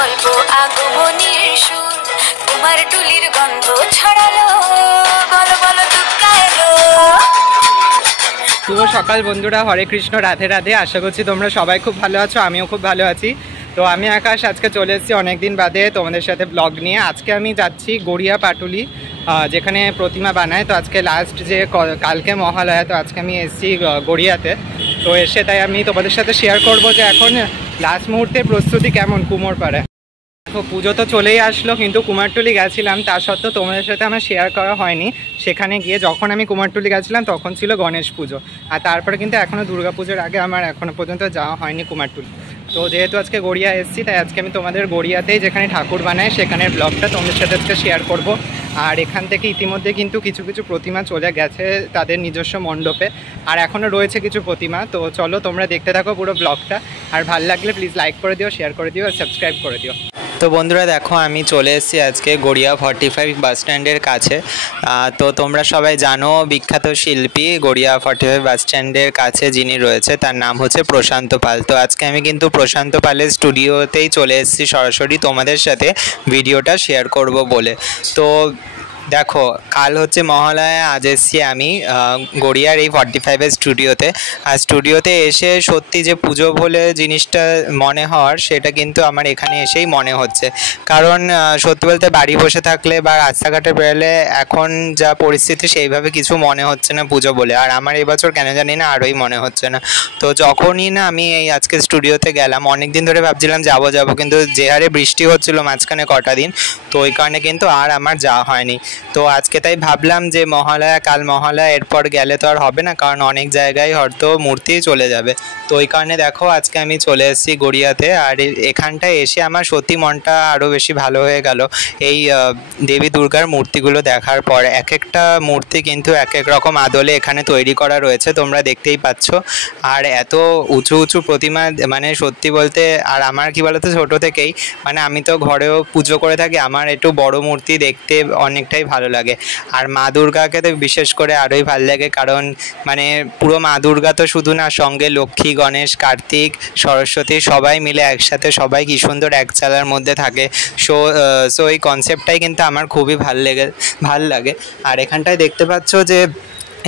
গল্প আগমনীর সুর কুমারটুলির গন্ধ ছড়ালো বলো বলো দুর্গা এলো। শুভ সকাল বন্ধুরা, হরে কৃষ্ণ, রাধে রাধে। আশা করছি তোমরা সবাই খুব ভালো আছো, আমিও খুব ভালো আছি। তো আমি আকাশ আজকে চলে এসেছি অনেকদিন বাদে তোমাদের সাথে ব্লগ নিয়ে। আজকে আমি যাচ্ছি গড়িয়া পাটুলি, যেখানে প্রতিমা বানায়। তো আজকে লাস্ট যে কালকে মহালয়া, তো আজকে আমি এসেছি গড়িয়াতে। তো এসে তাই আমি তোমাদের সাথে শেয়ার করব যে এখন লাস্ট মুহূর্তের প্রস্তুতি কেমন কুমোরপাড়ায়। তো পুজো তো চলেই আসলো, কিন্তু কুমারটুলি গেছিলাম, তা সত্ত্বেও তোমাদের সাথে আমার শেয়ার করা হয়নি। সেখানে গিয়ে যখন আমি কুমারটুলি গেছিলাম তখন ছিল গণেশ পুজো, আর তারপরে কিন্তু এখনও দুর্গা পুজোর আগে আমার এখনও পর্যন্ত যাওয়া হয়নি কুমারটুলি। তো যেহেতু আজকে গড়িয়া এসেছি, তাই আজকে আমি তোমাদের গড়িয়াতেই যেখানে ঠাকুর বানায় সেখানের ব্লগটা তোমাদের সাথে আজকে শেয়ার করব। আর এখান থেকে ইতিমধ্যে কিন্তু কিছু কিছু প্রতিমা চলে গেছে তাদের নিজস্ব মণ্ডপে, আর এখনও রয়েছে কিছু প্রতিমা। তো চলো তোমরা দেখতে থাকো পুরো ব্লগটা, আর ভালো লাগলে প্লিজ লাইক করে দিও, শেয়ার করে দিও আর সাবস্ক্রাইব করে দিও। তো বন্ধুরা দেখো, আমি চলে এসেছি আজকে গড়িয়া 45 বাস স্ট্যান্ডের কাছে। তো তোমরা সবাই জানো বিখ্যাত শিল্পী গড়িয়া 45 বাস স্ট্যান্ডের কাছে যিনি রয়েছে তার নাম হচ্ছে প্রশান্ত পাল। তো আজকে আমি কিন্তু প্রশান্ত পালের স্টুডিওতেই চলে এসেছি সরাসরি তোমাদের সাথে ভিডিওটা শেয়ার করব বলে। তো দেখো, কাল হচ্ছে মহালয়া, আজ এসেছি আমি গড়িয়ার এই 45-এর স্টুডিওতে। আর স্টুডিওতে এসে সত্যি যে পুজো বলে জিনিসটা মনে হওয়ার, সেটা কিন্তু আমার এখানে এসেই মনে হচ্ছে। কারণ সত্যি বলতে বাড়ি বসে থাকলে বা রাস্তাঘাটে বেরোলে এখন যা পরিস্থিতি, সেইভাবে কিছু মনে হচ্ছে না পুজো বলে। আর আমার এবছর কেন জানি না আরোই মনে হচ্ছে না। তো যখনই না আমি এই আজকে স্টুডিওতে গেলাম, অনেক দিন ধরে ভাবছিলাম যাবো, কিন্তু যে হারে বৃষ্টি হচ্ছিল মাঝখানে কটা দিন, তো ওই কারণে কিন্তু আর আমার যাওয়া হয়নি। তো আজকে তাই ভাবলাম যে মহালয়া, কাল মহালয়া, এরপর গেলে তো আর হবে না, কারণ অনেক জায়গায় হয়তো মূর্তি চলে যাবে। তো ওই কারণে দেখো আজকে আমি চলে এসেছি গড়িয়াতে। আর এখানটায় এসে আমার সত্যি মনটা আরও বেশি ভালো হয়ে গেল এই দেবী দুর্গার মূর্তিগুলো দেখার পর। এক একটা মূর্তি কিন্তু এক এক রকম আদলে এখানে তৈরি করা রয়েছে, তোমরা দেখতেই পাচ্ছ। আর এত উঁচু উঁচু প্রতিমা, মানে সত্যি বলতে, আর আমার কি বলতো, ছোটো থেকেই মানে আমি তো ঘরেও পুজো করে থাকি, আমার একটু বড় মূর্তি দেখতে অনেকটাই ভালো লাগে। আর মা দুর্গাকে তো বিশেষ করে আরোই ভালো লাগে, কারণ মানে পুরো মা দুর্গা তো শুধু না, সঙ্গে লক্ষ্মী, গণেশ, কার্তিক, সরস্বতী সবাই মিলে একসাথে, সবাই কি সুন্দর এক চালার মধ্যে থাকে। সো এই কনসেপ্টটাই কিন্তু আমার খুবই ভাল লাগে। আর এখানটায় দেখতে পাচ্ছ যে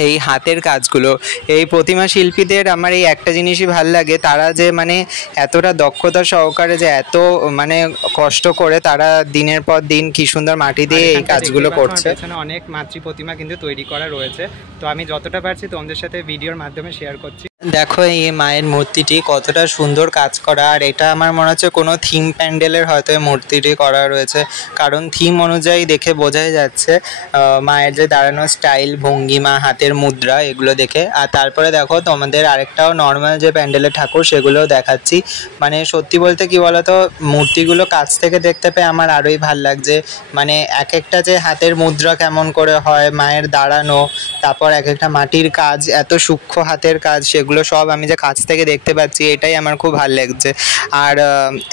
এই হাতের কাজগুলো, এই প্রতিমা শিল্পীদের আমার এই একটা জিনিসই ভাল লাগে, তারা যে মানে এতটা দক্ষতা সহকারে যে এত মানে কষ্ট করে তারা দিনের পর দিন কি সুন্দর মাটি দিয়ে এই কাজগুলো করছে। এখানে অনেক মাতৃ প্রতিমা কিন্তু তৈরি করা রয়েছে, তো আমি যতটা পারছি তোমাদের সাথে ভিডিওর মাধ্যমে শেয়ার করছি। দেখো এই মায়ের মূর্তিটি কতটা সুন্দর কাজ করা, আর এটা আমার মনে হচ্ছে কোনো থিম প্যান্ডেলের হয়তো এই মূর্তিটি করা রয়েছে, কারণ থিম অনুযায়ী দেখে বোঝাই যাচ্ছে মায়ের যে দাঁড়ানোর স্টাইল, ভঙ্গিমা, হাতের মুদ্রা, এগুলো দেখে। আর তারপরে দেখো তোমাদের আরেকটাও নর্মাল যে প্যান্ডেলের ঠাকুর, সেগুলোও দেখাচ্ছি। মানে সত্যি বলতে কি বলতো, মূর্তিগুলো কাছ থেকে দেখতে পেয়ে আমার আরোই ভাল লাগছে। মানে এক একটা যে হাতের মুদ্রা কেমন করে হয়, মায়ের দাঁড়ানো, তারপর এক একটা মাটির কাজ, এত সূক্ষ্ম হাতের কাজ, সেগুলো সব আমি যে কাছ থেকে দেখতে পাচ্ছি, এটাই আমার খুব ভালো লাগছে। আর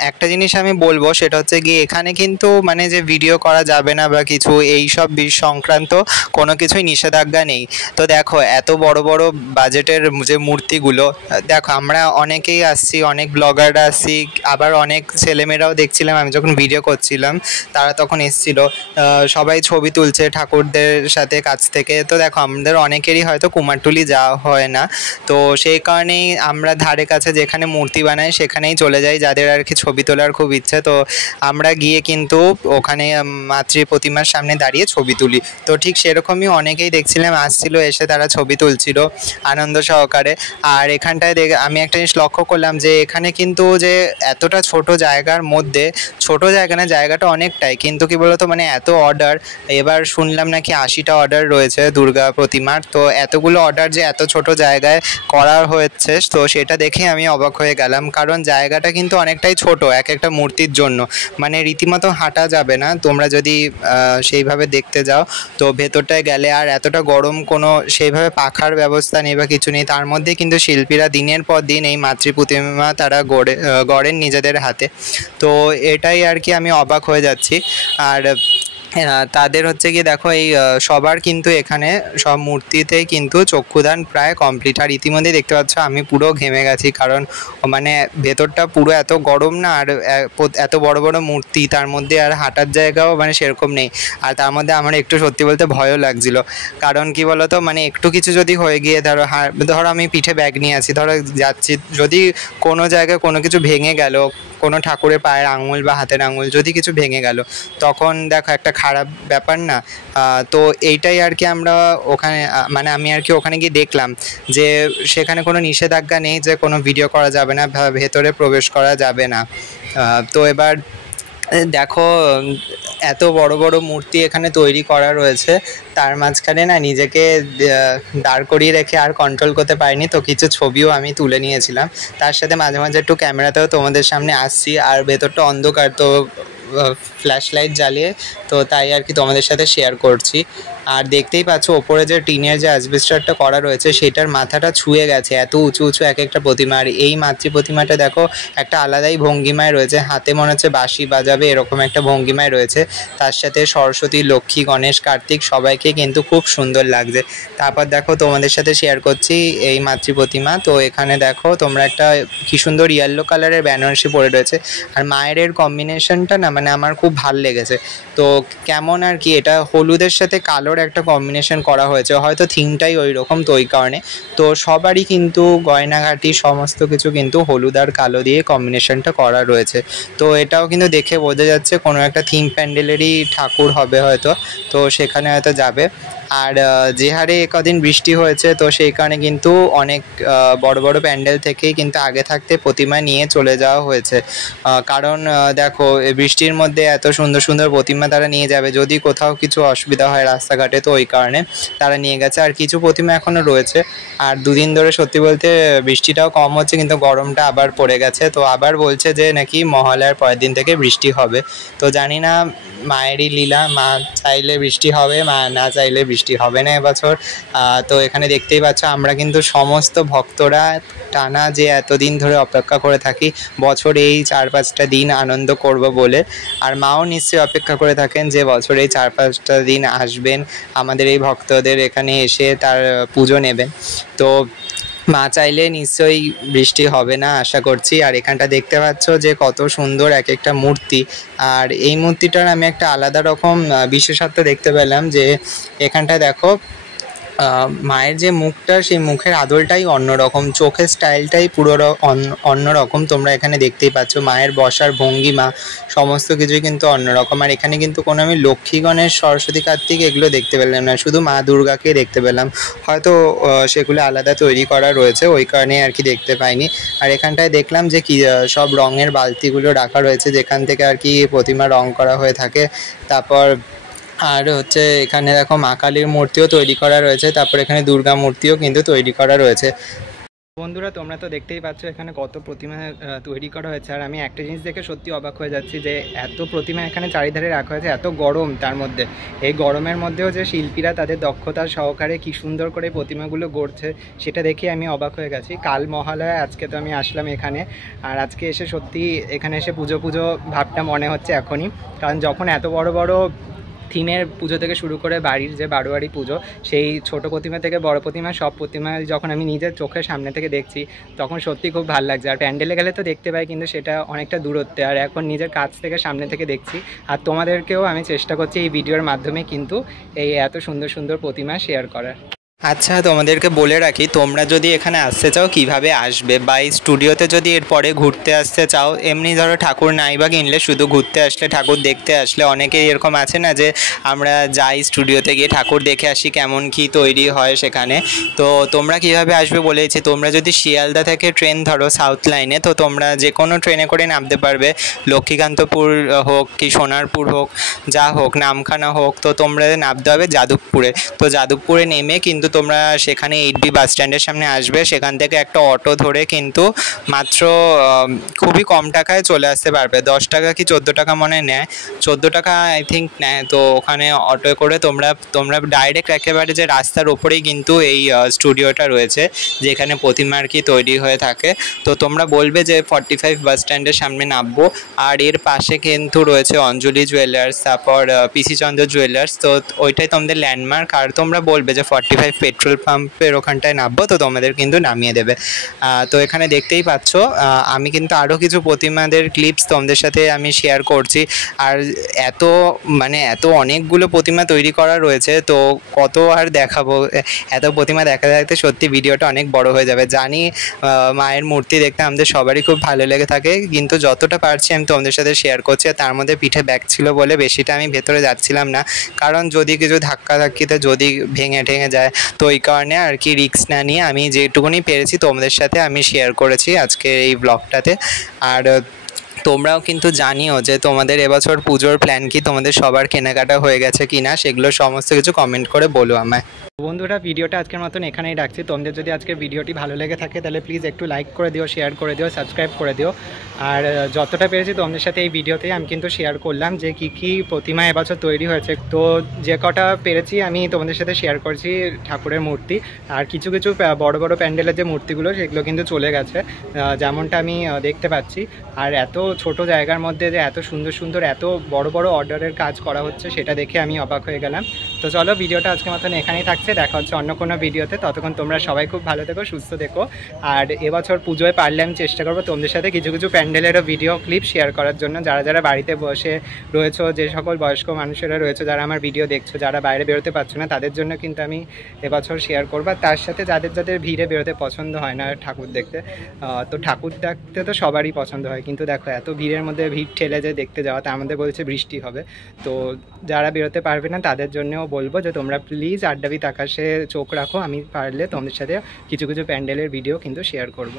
একটা জিনিস আমি বলবো, সেটা হচ্ছে গিয়ে এখানে কিন্তু মানে যে ভিডিও করা যাবে না বা কিছু, এই সব সংক্রান্ত কোনো কিছুই নিষেধাজ্ঞা নেই। তো দেখো এত বড় বড় বাজেটের যে মূর্তিগুলো, দেখো আমরা অনেকেই আসছি, অনেক ব্লগাররা আসছি, আবার অনেক ছেলেমেয়েরাও দেখছিলাম আমি যখন ভিডিও করছিলাম, তারা তখন এসেছিলো, সবাই ছবি তুলছে ঠাকুরদের সাথে কাছ থেকে। তো দেখো আমাদের অনেকেরই হয়তো কুমারটুলি যাওয়া হয় না, তো সেই কারণেই আমরা ধারে কাছে যেখানে মূর্তি বানাই সেখানেই চলে যাই, যাদের আর কি ছবি তোলার খুব ইচ্ছে। তো আমরা গিয়ে কিন্তু ওখানে মাতৃ প্রতিমার সামনে দাঁড়িয়ে ছবি তুলি। তো ঠিক সেরকমই অনেকেই দেখছিলাম আসছিল, এসে তারা ছবি তুলছিল আনন্দ সহকারে। আর এখানটায় আমি একটা জিনিস লক্ষ্য করলাম যে এখানে কিন্তু যে এতটা ছোট জায়গার মধ্যে, ছোট জায়গা না, জায়গাটা অনেকটাই, কিন্তু কি বলতো মানে এত অর্ডার, এবার শুনলাম নাকি 80টা অর্ডার রয়েছে দুর্গা প্রতিমার। তো এতগুলো অর্ডার যে এত ছোট জায়গায় করা হয়েছে, তো সেটা দেখে আমি অবাক হয়ে গেলাম, কারণ জায়গাটা কিন্তু অনেকটাই ছোট এক একটা মূর্তির জন্য, মানে রীতিমতো হাঁটা যাবে না তোমরা যদি সেইভাবে দেখতে যাও। তো ভেতরটায় গেলে আর এতটা গরম, কোনো সেইভাবে পাখার ব্যবস্থা নেই বা কিছু নেই, তার মধ্যে কিন্তু শিল্পীরা দিনের পর দিন এই মাতৃ প্রতিমা তারা গড়েন নিজেদের হাতে। তো এটাই আর কি আমি অবাক হয়ে যাচ্ছি। আর তাদের হচ্ছে কি দেখো এই সবার কিন্তু এখানে সব মূর্তিতেই কিন্তু চক্ষুদান প্রায় কমপ্লিট। আর ইতিমধ্যে দেখতে পাচ্ছ আমি পুরো ঘেমে গেছি, কারণ মানে ভেতরটা পুরো এত গরম না, আর এত বড় বড় মূর্তি, তার মধ্যে আর হাঁটার জায়গাও মানে সেরকম নেই। আর তার মধ্যে আমার একটু সত্যি বলতে ভয়ও লাগছিল, কারণ কি বলতো মানে একটু কিছু যদি হয়ে গিয়ে ধরো আমি পিঠে ব্যাগ নিয়ে আছি, ধরো যাচ্ছি, যদি কোনো জায়গায় কোনো কিছু ভেঙে গেল, কোনো ঠাকুরের পায়ের আঙুল বা হাতের আঙুল যদি কিছু ভেঙে গেল, তখন দেখো একটা খারাপ ব্যাপার না। তো এইটাই আর কি আমরা ওখানে মানে আমি আর কি ওখানে গিয়ে দেখলাম যে সেখানে কোনো নিষেধাজ্ঞা নেই যে কোনো ভিডিও করা যাবে না, ভেতরে প্রবেশ করা যাবে না। তো এবার দেখো এত বড় বড় মূর্তি এখানে তৈরি করা রয়েছে, তার মাঝখানে না নিজেকে দাঁড় করিয়ে রেখে আর কন্ট্রোল করতে পারিনি, তো কিছু ছবিও আমি তুলে নিয়েছিলাম। তার সাথে মাঝে মাঝে একটু ক্যামেরাতেও তোমাদের সামনে আসছি, আর ভেতরটা অন্ধকার, তো ফ্ল্যাশ লাইট জ্বালিয়ে তো তাই আর কি তোমাদের সাথে শেয়ার করছি। আর দেখতেই পাচ্ছ ওপরে যে টিনের যে অ্যাসবেস্টারটা করা রয়েছে সেটার মাথাটা ছুঁয়ে গেছে, এত উঁচু উঁচু এক একটা প্রতিমা। আর এই মাতৃ প্রতিমাটা দেখো একটা আলাদাই ভঙ্গিমায় রয়েছে, হাতে মনে হচ্ছে বাঁশি বাজাবে এরকম একটা ভঙ্গিমায় রয়েছে। তার সাথে সরস্বতী, লক্ষ্মী, গণেশ, কার্তিক সবাইকে কিন্তু খুব সুন্দর লাগছে। তারপর দেখো তোমাদের সাথে শেয়ার করছি এই মাতৃ প্রতিমা। তো এখানে দেখো তোমরা একটা কি সুন্দর ইয়েলো কালারের বেনারসি পরে রয়েছে, আর মায়ের কম্বিনেশনটা না মানে আমার খুব ভাল লেগেছে। তো কেমন আর কি এটা হলুদের সাথে কালোর একটা কম্বিনেশন করা হয়েছে, হয়তো থিমটাই ওই রকম, তো ওই কারণে তো সবারই কিন্তু গয়নাঘাটি সমস্ত কিছু কিন্তু হলুদ আর কালো দিয়ে কম্বিনেশনটা করা রয়েছে। তো এটাও কিন্তু দেখে বোঝা যাচ্ছে কোনো একটা থিম প্যান্ডেলেরই ঠাকুর হবে হয়তো, তো সেখানে হয়তো যাবে। আর যে হারে কদিন বৃষ্টি হয়েছে, তো সেই কারণে কিন্তু অনেক বড় বড় প্যান্ডেল থেকেই কিন্তু আগে থাকতে প্রতিমা নিয়ে চলে যাওয়া হয়েছে, কারণ দেখো বৃষ্টির মধ্যে এত সুন্দর সুন্দর প্রতিমা তারা নিয়ে যাবে, যদি কোথাও কিছু অসুবিধা হয় রাস্তাঘাটে, তো ওই কারণে তারা নিয়ে গেছে। আর কিছু প্রতিমা এখনও রয়েছে। আর দুদিন ধরে সত্যি বলতে বৃষ্টিটাও কম হচ্ছে, কিন্তু গরমটা আবার পড়ে গেছে। তো আবার বলছে যে নাকি মহালয়ার পরের দিন থেকে বৃষ্টি হবে, তো জানি না, মায়েরই লীলা, মা চাইলে বৃষ্টি হবে, মা না চাইলে বৃষ্টি হবে না এবছর। তো এখানে দেখতেই পাচ্ছ আমরা কিন্তু সমস্ত ভক্তরা টানা যে এতদিন ধরে অপেক্ষা করে থাকি বছরে এই 4-5টা দিন আনন্দ করব বলে। আর মাও নিশ্চয়ই অপেক্ষা করে থাকেন যে বছরে এই 4-5টা দিন আসবেন আমাদের এই ভক্তদের এখানে এসে তার পুজো নেবেন। তো মা চাইলে নিশ্চয়ই বৃষ্টি হবে না আশা করছি। আর এখানটা দেখতে পাচ্ছ যে কত সুন্দর এক একটা মূর্তি, আর এই মূর্তিটার আমি একটা আলাদা রকম বিশেষত্ব দেখতে পেলাম যে এখানটায় দেখো মায়ের যে মুখটা, সেই মুখের আদলটাই অন্যরকম, চোখের স্টাইলটাই পুরো অন্যরকম। তোমরা এখানে দেখতেই পাচ্ছ মায়ের বসার ভঙ্গিমা সমস্ত কিছুই কিন্তু অন্যরকম। আর এখানে কিন্তু কোনো আমি লক্ষ্মী, গণেশ, সরস্বতী, কার্তিক এগুলো দেখতে পেলাম না, শুধু মা দুর্গাকে দেখতে পেলাম। হয়তো সেগুলো আলাদা তৈরি করা রয়েছে, ওই কারণে আর কি দেখতে পাইনি। আর এখানটায় দেখলাম যে কি সব রঙের বালতিগুলো রাখা রয়েছে, যেখান থেকে আর কি প্রতিমা রং করা হয়ে থাকে। তারপর আর হচ্ছে এখানে দেখো মা কালীর মূর্তিও তৈরি করা রয়েছে, তারপর এখানে দুর্গা মূর্তিও কিন্তু তৈরি করা রয়েছে। বন্ধুরা তোমরা তো দেখতেই পাচ্ছ এখানে কত প্রতিমা তৈরি করা হয়েছে। আর আমি একটা জিনিস দেখে সত্যি অবাক হয়ে যাচ্ছি যে এত প্রতিমা এখানে চারিধারে রাখা হয়েছে, এত গরম, তার মধ্যে এই গরমের মধ্যেও যে শিল্পীরা তাদের দক্ষতার সহকারে কি সুন্দর করে প্রতিমাগুলো গড়ছে সেটা দেখে আমি অবাক হয়ে গেছি। কাল মহালয়া, আজকে তো আমি আসলাম এখানে, আর আজকে এসে সত্যি এখানে এসে পুজো ভাবটা মনে হচ্ছে এখনই, কারণ যখন এত বড় বড় থিমের পুজো থেকে শুরু করে বাড়ির যে বারোয়ারি পুজো, সেই ছোট প্রতিমা থেকে বড় প্রতিমা সব প্রতিমা যখন আমি নিজের চোখের সামনে থেকে দেখছি তখন সত্যি খুব ভালো লাগছে। আর প্যান্ডেলে গেলে তো দেখতে পাই, কিন্তু সেটা অনেকটা দূরত্বে, আর এখন নিজের কাছ থেকে সামনে থেকে দেখছি। আর তোমাদেরকেও আমি চেষ্টা করছি এই ভিডিওর মাধ্যমে কিন্তু এই এত সুন্দর সুন্দর প্রতিমা শেয়ার করার। আচ্ছা তোমাদেরকে বলে রাখি, তোমরা যদি এখানে আসতে চাও কিভাবে আসবে, বা এই স্টুডিওতে যদি এরপরে ঘুরতে আসতে চাও, এমনি ধরো ঠাকুর নাই বা কিনলে শুধু ঘুরতে আসলে, ঠাকুর দেখতে আসলে, অনেকেই এরকম আছে না যে আমরা যাই স্টুডিওতে গিয়ে ঠাকুর দেখে আসি কেমন কি তৈরি হয় সেখানে। তো তোমরা কিভাবে আসবে বলেছি, তোমরা যদি শিয়ালদা থেকে ট্রেন ধরো সাউথ লাইনে, তো তোমরা যে কোনো ট্রেনে করে নামতে পারবে, লক্ষ্মীকান্তপুর হোক কি সোনারপুর হোক, যা হোক, নামখানা হোক, তো তোমরা নামতে হবে যাদবপুরে। তো যাদবপুরে নেমে কিন্তু তোমরা সেখানে 8B বাস স্ট্যান্ডের সামনে আসবে, সেখান থেকে একটা অটো ধরে কিন্তু মাত্র খুবই কম টাকায় চলে আসতে পারবে। 10 টাকা কি 14 টাকা মনে নেয়, 14 টাকা আই থিঙ্ক নেয়। তো ওখানে অটোয় করে তোমরা ডাইরেক্ট একেবারে যে রাস্তার ওপরেই কিন্তু এই স্টুডিওটা রয়েছে যেখানে প্রতিমা আর কি তৈরি হয়ে থাকে। তো তোমরা বলবে যে 45 বাস স্ট্যান্ডের সামনে নামবো, আর এর পাশে কিন্তু রয়েছে অঞ্জলি জুয়েলার্স, তারপর পিসি চন্দ্র জুয়েলার্স। তো ওইটাই তোমাদের ল্যান্ডমার্ক। আর তোমরা বলবে যে 45 পেট্রোল পাম্পের ওখানটায় নামবো, তো তোমাদের কিন্তু নামিয়ে দেবে। তো এখানে দেখতেই পাচ্ছ আমি কিন্তু আরও কিছু প্রতিমাদের ক্লিপস তোমাদের সাথে আমি শেয়ার করছি। আর এত অনেকগুলো প্রতিমা তৈরি করা রয়েছে, তো কত আর দেখাবো। এত প্রতিমা দেখতে দেখতে সত্যি ভিডিওটা অনেক বড় হয়ে যাবে। জানি মায়ের মূর্তি দেখতে আমাদের সবারই খুব ভালো লেগে থাকে, কিন্তু যতটা পারছি আমি তোমাদের সাথে শেয়ার করছি। আর তার মধ্যে পিঠে ব্যাগ ছিল বলে বেশিটা আমি ভেতরে যাচ্ছিলাম না, কারণ যদি কিছু ধাক্কাধাক্কিতে যদি ভেঙে ঠেঙে যায়, তো ওই কারণে আর কি রিস্ক না নিয়ে আমি যেটুকুনি পেরেছি তোমাদের সাথে আমি শেয়ার করেছি আজকে এই ব্লগটাতে। আর তোমরাও কিন্তু জানিও যে তোমাদের এবছর পুজোর প্ল্যান কি, তোমাদের সবার কেনাকাটা হয়ে গেছে কিনা, সেগুলো সমস্ত কিছু কমেন্ট করে বলো আমায়। বন্ধুরা, ভিডিওটা আজকের মতন এখানেই রাখছি। তোমাদের যদি আজকের ভিডিওটি ভালো লেগে থাকে তাহলে প্লিজ একটু লাইক করে দিও, শেয়ার করে দিও, সাবস্ক্রাইব করে দিও। আর যতটা পেরেছি তোমাদের সাথে এই ভিডিওতেই আমি কিন্তু শেয়ার করলাম যে কী প্রতিমা এবছর তৈরি হয়েছে। তো যে কটা পেরেছি আমি তোমাদের সাথে শেয়ার করছি ঠাকুরের মূর্তি। আর কিছু কিছু বড় বড় প্যান্ডেলের যে মূর্তিগুলো সেগুলো কিন্তু চলে গেছে, যেমনটা আমি দেখতে পাচ্ছি। আর এত ছোট জায়গার মধ্যে যে এত সুন্দর সুন্দর এত বড় বড় অর্ডারের কাজ করা হচ্ছে সেটা দেখে আমি অবাক হয়ে গেলাম। তো চলো, ভিডিওটা আজকের মতন এখানেই থাকছে। দেখা হচ্ছে অন্য কোনো ভিডিওতে। ততক্ষণ তোমরা সবাই খুব ভালো থেকো, সুস্থ থেকো। আর এবছর পুজোয় পারলে আমি চেষ্টা করবো তোমাদের সাথে কিছু কিছু প্যান্ডেলেরও ভিডিও ক্লিপ শেয়ার করার জন্য। যারা যারা বাড়িতে বসে রয়েছো, যে সকল বয়স্ক মানুষেরা রয়েছে যারা আমার ভিডিও দেখছো, যারা বাইরে বেরোতে পারছো না, তাদের জন্য কিন্তু আমি এবছর শেয়ার করবো। তার সাথে যাদের যাদের ভিড়ে বেরোতে পছন্দ হয় না ঠাকুর দেখতে, তো ঠাকুর দেখতে তো সবারই পছন্দ হয়, কিন্তু দেখো এত ভিড়ের মধ্যে ভিড় ঠেলে যে দেখতে যাওয়া, তা আমাদের বলছে বৃষ্টি হবে। তো যারা বেরোতে পারবে না তাদের জন্যও বলবো যে তোমরা প্লিজ আড্ডাবিদ আকাশে চোখ রাখো। আমি পারলে তোমাদের সাথে কিছু কিছু প্যান্ডেলের ভিডিও কিন্তু শেয়ার করব।